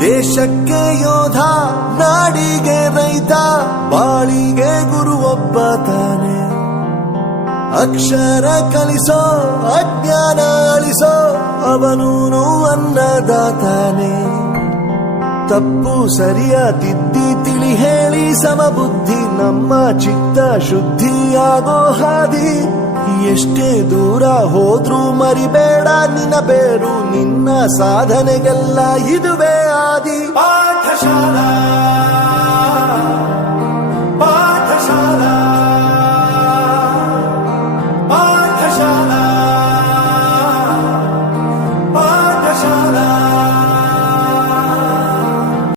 ದೇಶಕ್ಕೆ ಯೋಧ, ನಾಡಿಗೆ ರೈತ, ಬಾಳಿಗೆ ಗುರು ಒಬ್ಬ ತಾನೆ. ಅಕ್ಷರ ಕಲಿಸೋ, ಅಜ್ಞಾನ ಅಳಿಸೋ, ಅವನೂನು ಅನ್ನದಾತಾನೆ. ತಪ್ಪು ಸರಿಯ ತಿದ್ದಿ ತಿಳಿ ಹೇಳಿ ಸಮಬುದ್ಧಿ, ನಮ್ಮ ಚಿತ್ತ ಶುದ್ಧಿಯಾಗೋ ಹಾದಿ. ಎಷ್ಟೇ ದೂರ ಹೋದ್ರೂ ಮರಿಬೇಡ ನಿನ್ನ ಬೇರು, ನಿನ್ನ ಸಾಧನೆಗೆಲ್ಲ ಇದುವೇ ಆದಿ. ಪಾಠಶಾಲಾ